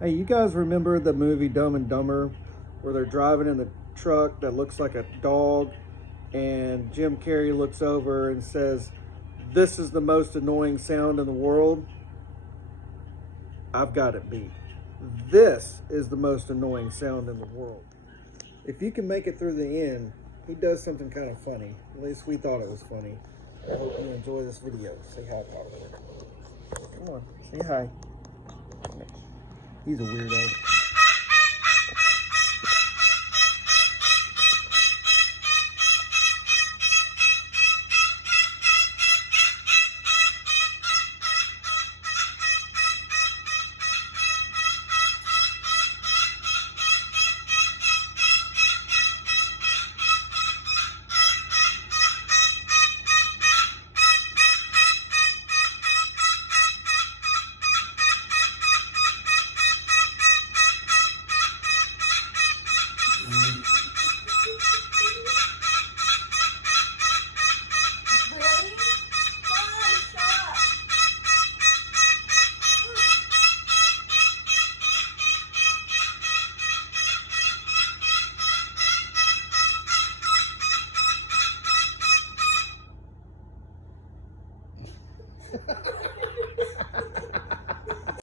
Hey, you guys remember the movie Dumb and Dumber where they're driving in the truck that looks like a dog and Jim Carrey looks over and says, "This is the most annoying sound in the world"? I've got it beat. This is the most annoying sound in the world. If you can make it through the end, he does something kind of funny. At least we thought it was funny. I hope you enjoy this video. Say hi, Papa. Come on, say hi. He's a weirdo. Ha ha ha!